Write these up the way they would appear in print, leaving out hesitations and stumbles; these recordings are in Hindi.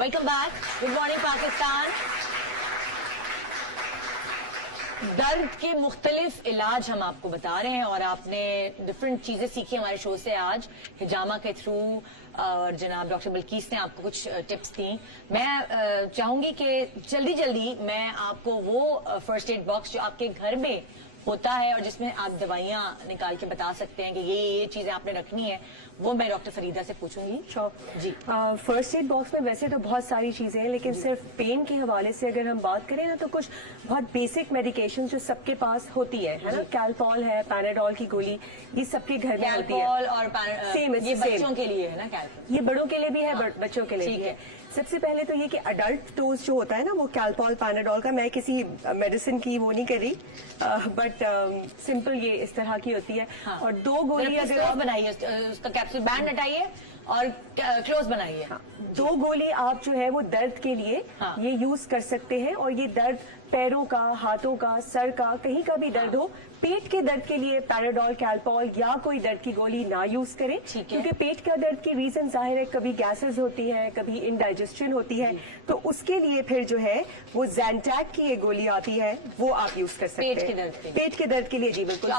Welcome back. Good morning Pakistan. दर्द के मुख्तलिफ इलाज हम आपको बता रहे हैं और आपने डिफरेंट चीजें सीखी हमारे शो से आज हिजामा के थ्रू, और जनाब डॉक्टर बल्कीस ने आपको कुछ टिप्स दी। मैं चाहूंगी कि जल्दी जल्दी मैं आपको वो फर्स्ट एड बॉक्स जो आपके घर में होता है और जिसमें आप दवाइयां निकाल के बता सकते हैं कि ये चीजें आपने रखनी है, वो मैं डॉक्टर फरीदा से पूछूंगी। जी, फर्स्ट एड बॉक्स में वैसे तो बहुत सारी चीजें हैं, लेकिन सिर्फ पेन के हवाले से अगर हम बात करें ना, तो कुछ बहुत बेसिक मेडिकेशन जो सबके पास होती है ना, कैलपॉल है, पैनाडोल की गोली, ये सबके घर में होती है। कैलपॉल और सेम ये बच्चों के लिए है ना कैलपॉल? ये बड़ों के लिए भी है, बच्चों के लिए भी है। सबसे पहले तो ये कि अडल्ट डोज जो होता है ना, वो कैलपॉल पैनाडोल का, मैं किसी मेडिसिन की वो नहीं कर रही, बट सिंपल ये इस तरह की होती है। और 2 गोली अगर आप बनाइए, उसका कैप्सूल बैंड हटाइए और क्लोज बनाइए। 2 गोली आप जो है वो दर्द के लिए ये यूज कर सकते हैं। और ये दर्द पैरों का, हाथों का, सर का, कहीं का भी दर्द हो, पेट के दर्द के लिए पैराडोल, कैलपॉल या कोई दर्द की गोली ना यूज करें, क्योंकि पेट का दर्द की रीजन जाहिर है, कभी गैसेस होती है, कभी इनडाइजेशन होती है, तो उसके लिए फिर जो है वो ज़ैंटैक की एक गोली आती है, वो आप यूज कर सकते हैं पेट के दर्द के लिए। जी बिल्कुल,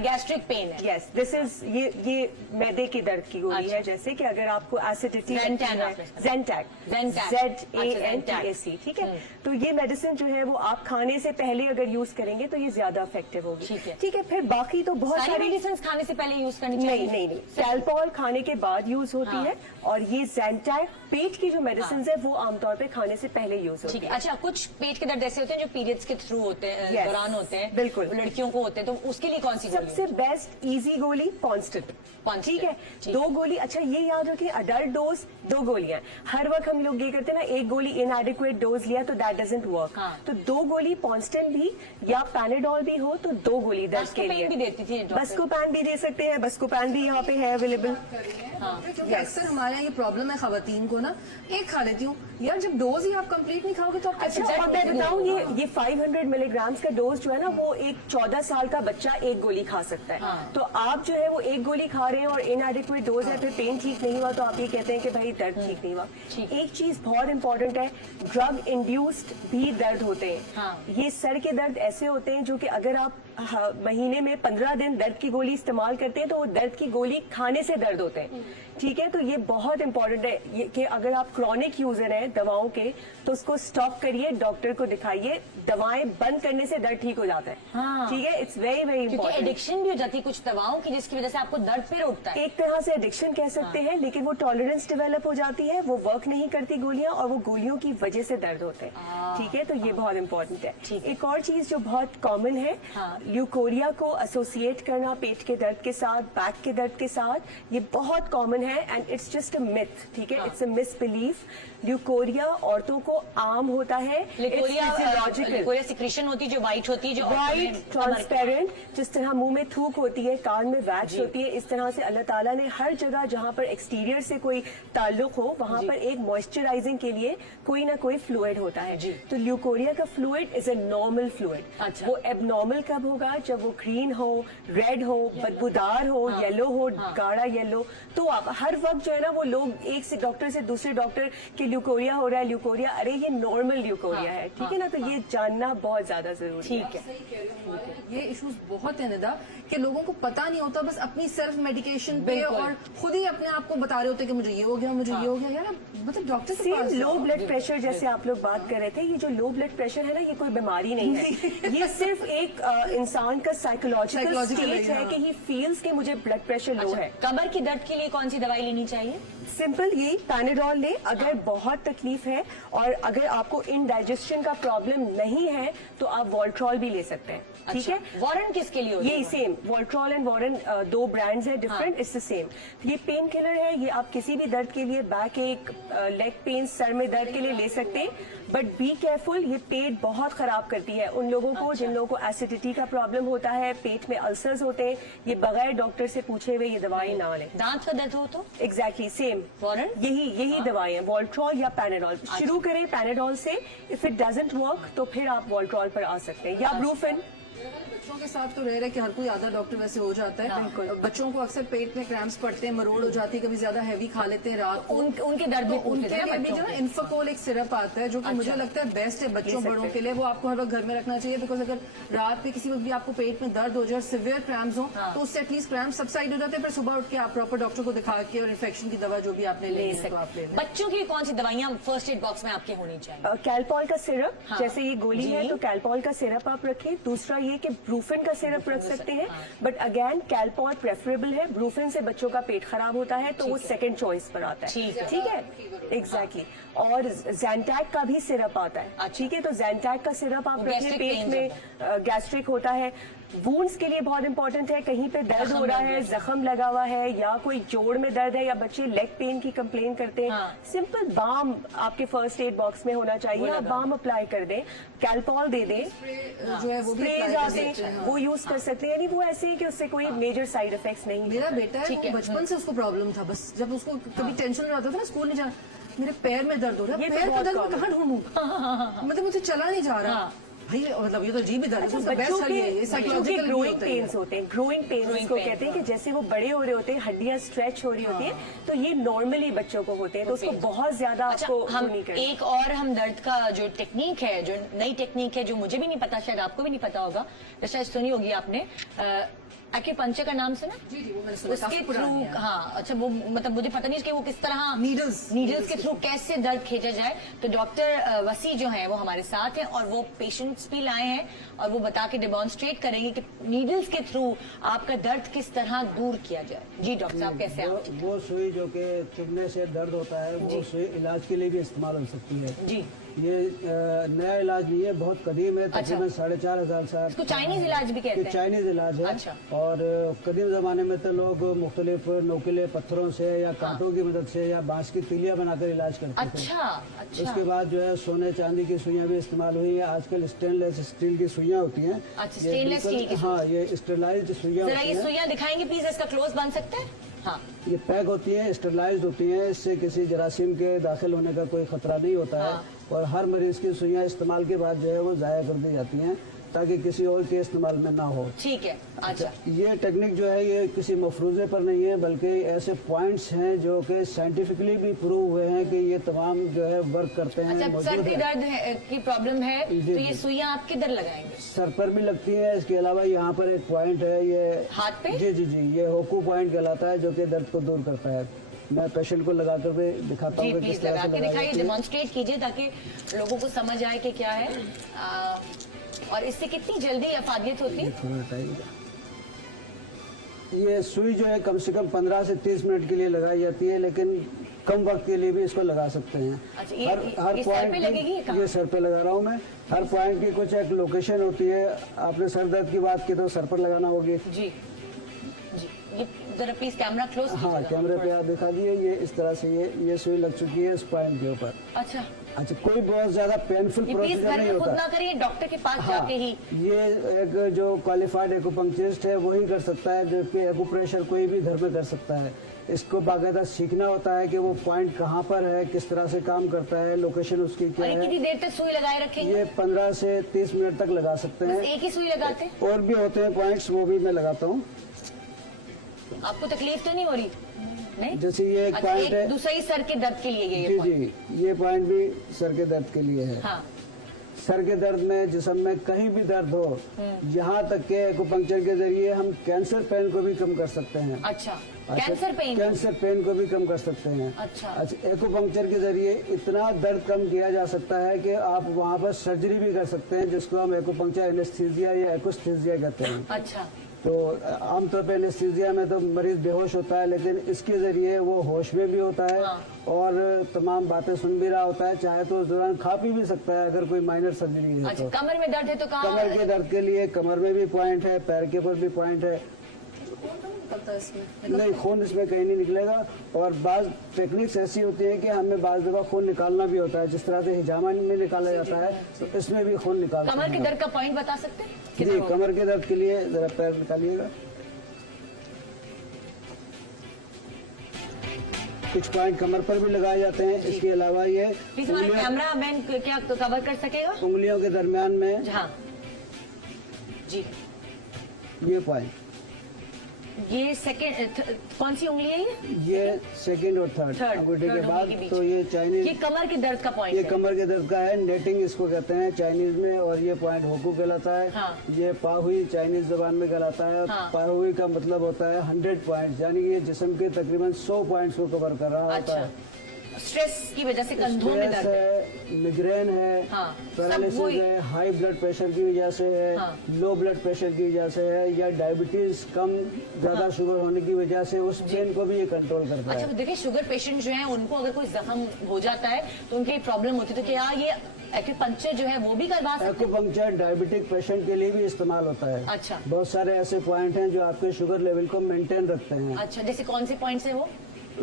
गैस्ट्रिक पेन है। यस, दिस इज ये मैदे के दर्द की गोली है। जैसे कि अगर आपको एसिडिटी, ज़ैंटैक, ZANTAC, ठीक है, तो ये मेडिसिन जो है वो आप खाने से पहले अगर यूज करेंगे तो ये ज्यादा इफेक्टिव होगी। ठीक है, फिर बाकी तो बहुत सारी मेडिसिन खाने से पहले यूज करनी चाहिए? नहीं, कैलपॉल खाने के बाद यूज होती है, और ये ज़ैंटैक पेट की जो मेडिसिन है वो आमतौर पे खाने से पहले यूज होती है। अच्छा, कुछ पेट के दर्द ऐसे होते हैं जो पीरियड्स के थ्रू होते हैं, दौरान होते हैं, बिल्कुल लड़कियों को होते हैं, तो उसके लिए कौन सी गोली? सबसे बेस्ट इजी गोली पॉन्स्टेंट, ठीक है, 2 गोली। अच्छा, ये याद रखिए, अडल्ट डोज 2 गोलियां। हर वक्त हम लोग ये करते हैं ना, 1 गोली इनएडिक्वेट डोज लिया तो दैट डजंट वर्क। तो 2 गोली पॉन्स्टेंट भी या पैनाडोल भी हो तो 2 गोली दर्द के लिए भी देती थी। बस्कोपैन भी दे सकते हैं, बस्कोपैन भी यहाँ पे है अवेलेबल। क्योंकि अक्सर हमारे यहाँ ये प्रॉब्लम है खवातीन को ना, एक खा लेती हूँ यार, जब डोज ही आप कंप्लीट नहीं खाओगे तो आप कैसे? अच्छा, मैं बताऊँ, ये 500 मिलीग्राम का डोज जो है ना, वो एक 14 साल का बच्चा 1 गोली खा सकता है। तो आप जो है वो 1 गोली खा रहे हैं और इनएडिक्वेट डोज है, फिर पेन ठीक नहीं हुआ तो आप ये कहते हैं कि भाई दर्द ठीक नहीं हुआ। एक चीज बहुत इंपॉर्टेंट है, ड्रग इंड्यूस्ड भी दर्द होते हैं। ये सर के दर्द ऐसे होते हैं जो कि अगर आप महीने में 15 दिन दर्द की गोली इस्तेमाल करते हैं तो वो दर्द की गोली खाने से दर्द होते हैं। ठीक है, तो ये बहुत इंपॉर्टेंट है कि अगर आप क्रॉनिक यूजर हैं दवाओं के तो उसको स्टॉप करिए, डॉक्टर को दिखाइए, दवाएं बंद करने से दर्द ठीक हो जाता है। ठीक है, it's very very important. Addiction भी हो जाती है कुछ दवाओं की जिसकी वजह से आपको दर्द फिर उठता है। एक तरह से एडिक्शन कह सकते हैं, लेकिन वो टॉलरेंस डेवलप हो जाती है, वो वर्क नहीं करती गोलियां, और वो गोलियों की वजह से दर्द होते हैं। ठीक है, तो ये बहुत इंपॉर्टेंट है। एक और चीज जो बहुत कॉमन है, ल्यूकोरिया को एसोसिएट करना पेट के दर्द के साथ, बैक के दर्द के साथ, ये बहुत कॉमन है and it's just a myth. ठीक है, इट्स अ मिसबिलीफ। ल्यूकोरिया औरतों को आम होता है। ल्यूकोरिया सिक्रीशन होती है जो व्हाइट होती है, जो व्हाइट ट्रांसपेरेंट, जिस तरह मुंह में थूक होती है, कान में वैक्स होती है, इस तरह से अल्लाह ताला ने हर जगह जहां पर एक्सटीरियर से कोई ताल्लुक हो वहां पर एक मॉइस्चराइजिंग के लिए कोई ना कोई फ्लूइड होता है। तो ल्यूकोरिया का fluid is a normal fluid. वो एबनॉर्मल कब होगा? जब वो ग्रीन हो, रेड हो, बदबूदार हो, येलो हो, गाढ़ा येलो। तो आप हर वक्त जो है ना, वो लोग एक से डॉक्टर से दूसरे डॉक्टर के ल्यूकोरिया हो रहा है, ल्यूकोरिया, अरे ये नॉर्मल ल्यूकोरिया है। ठीक है ना, तो ये जानना बहुत ज्यादा जरूरी है। ठीक है, ये इश्यूज बहुत है निदा कि लोगों को पता नहीं होता, बस अपनी सेल्फ मेडिकेशन पे और खुद ही अपने आप को बता रहे होते कि मुझे ये हो गया, मुझे ये हो गया। यार मतलब डॉक्टर के पास लो ब्लड प्रेशर, जैसे आप लोग बात कर रहे थे, ये जो लो ब्लड प्रेशर है ना, ये कोई बीमारी नहीं है। ये सिर्फ एक इंसान का साइकोलॉजिकल स्टेट है कि ही फील्स कि मुझे ब्लड प्रेशर लो है। कमर की दर्द के लिए कौन सी दवाई लेनी चाहिए? सिंपल यही पैनाडोल ले अगर बहुत तकलीफ है, और अगर आपको इनडाइजेशन का प्रॉब्लम नहीं है तो आप वॉल्ट्रॉल भी ले सकते हैं। ठीक है, वारन किसके लिए? यही सेम, वॉल्ट्रॉल एंड वारन 2 ब्रांड्स है डिफरेंट, इट्स द सेम। ये पेन किलर है, ये आप किसी भी दर्द के लिए, बैक एक, लेग पेन, सर में दर्द के लिए ले सकते हैं, बट बी केयरफुल, ये पेट बहुत खराब करती है उन लोगों को जिन लोगों को एसिडिटी का प्रॉब्लम होता है, पेट में अल्सर्स होते हैं, ये बगैर डॉक्टर से पूछे हुए ये दवाई ना लें। दांत का दर्द हो तो एग्जैक्टली सेम वारन, यही दवाएं, वॉल्ट्रॉल या पैनाडोल। शुरू करें पैनाडोल से, इफ इट डजंट वर्क तो फिर आप वॉल्ट्रॉल पर आ सकते हैं, या ब्रूफेन। बच्चों के साथ तो रह रहे कि हर कोई आधा डॉक्टर वैसे हो जाता है। बच्चों को अक्सर पेट में क्रैम्प्स पड़ते हैं, मरोड़ हो जाती है, कभी ज्यादा हैवी खा लेते हैं रात को, उनके दर्द भी उनके लिए भी जो ना इन्फोकोल एक सिरप आता है जो कि मुझे लगता है बेस्ट है बच्चों बड़ों के लिए। वो आपको हर वक्त घर में रखना चाहिए, बिकॉज अगर रात में किसी वक्त भी आपको पेट में दर्द हो जाए, सिवियर क्रैम्प्स हो, तो उससे एटलीस्ट क्रैम्प सबसाइड हो जाते हैं। फिर सुबह उठ के आप प्रॉपर डॉक्टर को दिखा के और इन्फेक्शन की दवा जो भी आपने ले तो आप ले लें। बच्चों की कौन सी दवाइयाँ फर्स्ट एड बॉक्स में आपके होनी चाहिए? कैलपॉल का सिरप, हाँ। जैसे ये गोली जी। है तो कैलपॉल का सिरप आप रखिए। दूसरा ये कि ब्रूफिन का सिरप रख सकते हैं, बट अगेन कैलपॉल प्रेफरेबल है। ब्रूफिन से बच्चों का पेट खराब होता है तो वो सेकंड चॉइस पर आता है। ठीक है, एग्जैक्टली। और ज़ैंटैक का भी सिरप आता है, ठीक है, तो ज़ैंटैक का सिरप आप रखें। Gastric पेट pains में गैस्ट्रिक होता है, वूंड्स के लिए बहुत इंपॉर्टेंट है। कहीं पे दर्द हो रहा है, जख्म लगा हुआ है, या कोई जोड़ में दर्द है, या बच्चे लेग पेन की कंप्लेन करते हैं, सिंपल बाम आपके फर्स्ट एड बॉक्स में होना चाहिए। आप बाम अप्लाई कर दें, कैलपॉल दे दें, जो है वो भी स्प्रेज आते हैं वो यूज कर सकते हैं। यानी वो ऐसे है कि उससे कोई मेजर साइड इफेक्ट्स नहीं। मेरा बेटा है, वो बचपन से उसको प्रॉब्लम था, बस जब उसको कभी टेंशन रहता था ना, स्कूल नहीं जाना, मेरे पैर में दर्द हो रहा है, पैर का दर्द मैं कहाँ ढूंढूं, मतलब मुझे चला नहीं जा रहा भाई, मतलब ये तो जी भी दर्द है। बच्चों के ग्रोइंग पेन्स होते हैं, ग्रोइंग पेन्स इसको कहते हैं कि जैसे वो बड़े हो रहे होते हैं, हड्डियां स्ट्रेच हो रही होती है, तो ये नॉर्मली बच्चों को होते हैं, तो उसको बहुत ज्यादा आपको हम नहीं करना। एक और हम दर्द का जो टेक्निक है, जो नई टेक्निक है, जो मुझे भी नहीं पता, शायद आपको भी नहीं पता होगा, शायद सुनी होगी आपने, एक्यूपंक्चर का नाम सुना? जी जी, वो मैंने सुना, उसके काफी थ्रू, पुरानी है। हाँ, अच्छा, वो मतलब मुझे पता नहीं कि वो किस तरह नीडल्स के थ्रू कैसे दर्द खींचा जाए। तो डॉक्टर वसी जो है वो हमारे साथ हैं और वो पेशेंट्स भी लाए हैं और वो बता के डेमोन्स्ट्रेट करेंगे कि नीडल्स के थ्रू आपका दर्द किस तरह दूर किया जाए। जी डॉक्टर साहब, कैसे आप? वो सुई जो कि चुभने से दर्द होता है, वो सुई इलाज के लिए भी इस्तेमाल हो सकती है। जी, ये नया इलाज नहीं है, बहुत कदीम है, तकरीबन 4,500 साल। इसको चाइनीज इलाज भी कहते हैं। चाइनीज इलाज है। अच्छा। और कदीम जमाने में तो लोग मुख्तलिफ नोकीले पत्थरों से या कांटों की मदद से या बांस की तीलियां बनाकर इलाज करते थे। अच्छा, अच्छा। उसके बाद जो है सोने चांदी की सुइयां भी इस्तेमाल हुई है। आजकल स्टेनलेस स्टील की सुइयां होती हैं। अच्छा, स्टेनलेस स्टील की। हाँ, ये स्टेरलाइज्ड सुइयां जरा होती ये हैं। सुइयां दिखाएंगे प्लीज, इसका क्लोज बन सकता है? हाँ, ये पैक होती है, स्टेरलाइज्ड होती हैं, इससे किसी जरासीम के दाखिल होने का कोई खतरा नहीं होता है। और हर मरीज की सुइयां इस्तेमाल के बाद जो है वो जाया कर दी जाती हैं ताकि किसी और के इस्तेमाल में ना हो। ठीक है। अच्छा, ये टेक्निक जो है ये किसी मफरूजे पर नहीं है, बल्कि ऐसे पॉइंट्स हैं जो कि साइंटिफिकली भी प्रूव हुए हैं कि ये तमाम जो है वर्क करते हैं। अच्छा, मौजूद सर्दी है। दर्द की प्रॉब्लम है जी, तो ये जी। सुइयां आप किधर लगाएंगे? सर पर भी लगती है। इसके अलावा यहाँ पर एक पॉइंट है, ये हाथ पे? जी जी जी, ये होकू पॉइंट कहलाता है जो कि दर्द को दूर करता है। मैं पेशेंट को लगाकर भी दिखाता जी हूँ कि प्लीज किस तरह लगा से के लगाई दिखाइए, जाती है। डेमोन्स्ट्रेट कीजिए ताकि लोगों को समझ आए कि क्या है। और इससे कितनी जल्दी अफादियत होती है? थोड़ा हटाइएगा। ये सुई जो है कम से कम 15 से 30 मिनट के लिए लगाई जाती है, लेकिन कम वक्त के लिए भी इसको लगा सकते हैं। अच्छा, ये सर पे लगेगी या कहाँ? ये सर पे लगा रहा हूँ मैं। हर पॉइंट की कुछ एक लोकेशन होती है। आपने सर दर्द की बात की तो सर पर लगाना होगी। जी जी, ये जरा प्लीज कैमरा क्लोज हाँ, कैमरे पे आप दिखा दिए। ये इस तरह से ये सुई लग चुकी है इस पॉइंट के ऊपर। अच्छा, अच्छा, कोई बहुत ज्यादा पेनफुल ये प्लीज प्रोसीजर घर नहीं में खुद होता। ना करिए, डॉक्टर के पास हाँ, जाके ही। ये एक जो क्वालिफाइड एक्यूपंक्चरिस्ट है वही कर सकता है, जबकि एक्यूप्रेशर कोई भी घर में कर सकता है। इसको बाकायदा सीखना होता है कि वो पॉइंट कहाँ पर है, किस तरह से काम करता है, लोकेशन उसकी और क्या ये है। कितनी देर तक सुई लगाए रखेंगे? ये 15 से 30 मिनट तक लगा सकते बस हैं। एक ही सुई लगाते हैं? और भी होते हैं पॉइंट्स, वो भी मैं लगाता हूँ। आपको तकलीफ तो नहीं हो रही? नहीं, जैसे ये एक अच्छा, पॉइंट एक है। दूसरा ही सर के दर्द के लिए ये जी point। जी, ये पॉइंट भी सर के दर्द के लिए है। हाँ, सर के दर्द में, जिस्म में कहीं भी दर्द हो, यहाँ तक के एक्यूपंक्चर के जरिए हम कैंसर पेन को भी कम कर सकते हैं। अच्छा, कैंसर पेन? कैंसर पेन को भी कम कर सकते हैं। अच्छा। एक्यूपंक्चर के जरिए इतना दर्द कम किया जा सकता है कि आप वहाँ पर सर्जरी भी कर सकते हैं, जिसको हम एक्यूपंक्चर एनेस्थीसिया या एक्यूस्थीसिया कहते हैं। अच्छा, तो आमतौर पर एनेस्थीसिया में तो मरीज बेहोश होता है, लेकिन इसके जरिए वो होश में भी होता है। हाँ। और तमाम बातें सुन भी रहा होता है, चाहे तो उस दौरान खा पी भी सकता है अगर कोई माइनर सर्जरी है अच्छा। तो। कमर में दर्द है तो कहाँ? कमर के दर्द के लिए कमर में भी पॉइंट है, पैर के ऊपर भी पॉइंट है। निकलता है इसमें? नहीं, खून इसमें कहीं नहीं निकलेगा। और बाज टेक्निक्स ऐसी होती हैं कि हमें बाज दफा खून निकालना भी होता है, जिस तरह से हिजामा में निकाला जाता है तो इसमें भी खून निकाल कमर के सकते दर्द का पॉइंट बता सकते हैं? हैं। किधर जी, होगा? कमर के दर्द के लिए जरा पैर निकालिएगा। कुछ पॉइंट कमर पर भी लगाए जाते हैं। इसके अलावा ये प्लीज हमारा कैमरा मैन क्या कवर कर सकेगा? उंगलियों के दरमियान में हाँ, जी, ये पॉइंट, ये सेकंड कौन सी उंगली है ये सेकंड और थर्ड अंगूठे के बाद। तो ये ये चाइनीज, कमर के दर्द का पॉइंट ये है। कमर के दर्द का है, नेटिंग इसको कहते हैं चाइनीज में, और ये पॉइंट होकू कहलाता है। हाँ। ये पाहुई चाइनीज जबान में कहलाता है। हाँ। पाहुई का मतलब होता है 100 पॉइंट, यानी कि ये जिस्म के तकरीबन 100 पॉइंट्स को कवर कर रहा होता अच्छा, है। स्ट्रेस की वजह से कंधों में स्ट्रेस दर्द है। है, मिग्रेन है, हाँ, सब पैरालिसिस वही। है, हाई ब्लड प्रेशर की वजह से है, हाँ। लो ब्लड प्रेशर की वजह से है, या डायबिटीज कम ज्यादा शुगर होने की वजह से उस पेन को भी ये कंट्रोल करता अच्छा, है। तो देखिए शुगर पेशेंट जो है उनको अगर कोई जख्म हो जाता है तो उनकी प्रॉब्लम होती है, तो क्या ये एक्यूपंक्चर जो है वो भी करवा सकते हैं? एक्यूपंक्चर डायबिटिक पेशेंट के लिए भी इस्तेमाल होता है। अच्छा। बहुत सारे ऐसे पॉइंट हैं जो आपके शुगर लेवल को मेंटेन रखते हैं। अच्छा, जैसे कौन से पॉइंट्स है वो?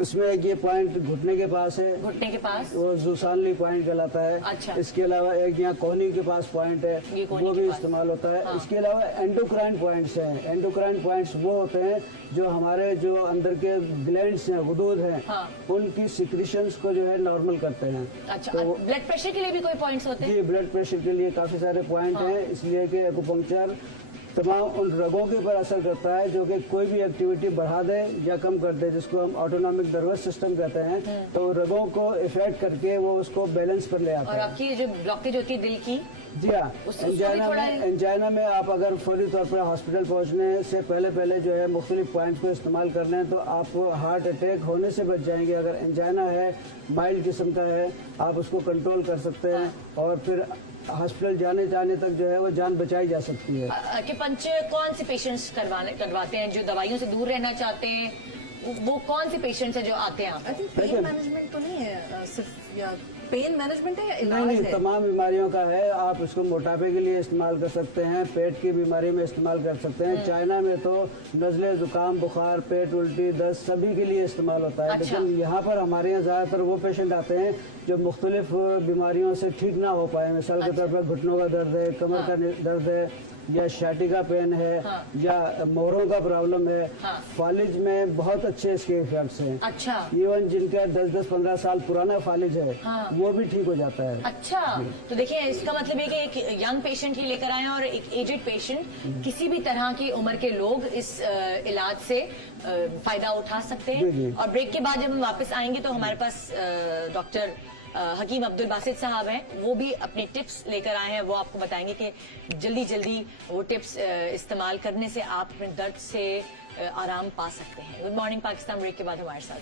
उसमें एक ये पॉइंट घुटने के पास है, घुटने के पास। वो जुसानली पॉइंट कहलाता है। अच्छा। इसके अलावा एक यहाँ कोहनी के पास पॉइंट ये है, कोहनी वो के भी पास। इस्तेमाल होता है। हाँ। इसके अलावा एंडोक्राइन पॉइंट्स हैं। एंडोक्राइन पॉइंट्स वो होते हैं जो हमारे जो अंदर के ग्लैंड्स हैं, गुदूद हैं, हाँ। उनकी सिक्रीशंस को जो है नॉर्मल करते हैं। अच्छा, तो ब्लड प्रेशर के लिए भी कोई पॉइंट्स होते हैं? जी, ब्लड प्रेशर के लिए काफी सारे पॉइंट हाँ। हैं, इसलिए कि एक्यूपंक्चर तमाम उन रगों के ऊपर असर करता है जो कि कोई भी एक्टिविटी बढ़ा दे या कम कर दे, जिसको हम ऑटोनॉमिक नर्वस सिस्टम कहते हैं। तो रगों को इफेक्ट करके वो उसको बैलेंस पर ले आता और है। आपकी जो ब्लॉकेज होती है दिल की, जी हाँ, उसको भी एंजाइना थोड़ा- में, एंजाइना में आप अगर फौरी तौर पर हॉस्पिटल पहुंचने से पहले जो है मुख्तलिफ पॉइंट्स को इस्तेमाल कर लें तो आप हार्ट अटैक होने से बच जाएंगे। अगर एंजाइना है, माइल्ड किस्म का है, आप उसको कंट्रोल कर सकते हैं और फिर हॉस्पिटल जाने तक जो है वो जान बचाई जा सकती है। एक्यूपंक्चर कौन से पेशेंट्स करवाते हैं? जो दवाइयों से दूर रहना चाहते हैं, वो कौन से पेशेंट्स हैं जो आते हैं आई आप? थिंक पेन मैनेजमेंट तो नहीं है सिर्फ, या पेन मैनेजमेंट है या इलाज नहीं, है? तमाम बीमारियों का है। आप इसको मोटापे के लिए इस्तेमाल कर सकते हैं, पेट की बीमारी में इस्तेमाल कर सकते हैं। चाइना में तो नज़ले, जुकाम, बुखार, पेट उल्टी, दस्त सभी के लिए इस्तेमाल होता है। अच्छा। लेकिन यहाँ पर हमारे यहाँ ज़्यादातर वो पेशेंट आते हैं जो मुख्तलिफ बीमारियों से ठीक ना हो पाए। मिसाल के तौर पर घुटनों का दर्द है, कमर का दर्द है, या शाटिका पेन है, या मोहरों का प्रॉब्लम है। हाँ। फालिज में बहुत अच्छे इसके इफेक्ट्स हैं। अच्छा, इवन जिनका 10-15 साल पुराना फालिज है, हाँ। वो भी ठीक हो जाता है। अच्छा, तो देखिए इसका मतलब है कि एक यंग पेशेंट ही लेकर आए और एक एजेड पेशेंट, किसी भी तरह की उम्र के लोग इस इलाज से फायदा उठा सकते जी, जी। हैं। और ब्रेक के बाद जब हम वापस आएंगे तो हमारे पास डॉक्टर हकीम अब्दुल बासित साहब हैं, वो भी अपने टिप्स लेकर आए हैं। वो आपको बताएंगे कि जल्दी वो टिप्स इस्तेमाल करने से आप अपने दर्द से आराम पा सकते हैं। गुड मॉर्निंग पाकिस्तान ब्रेक के बाद हमारे साथ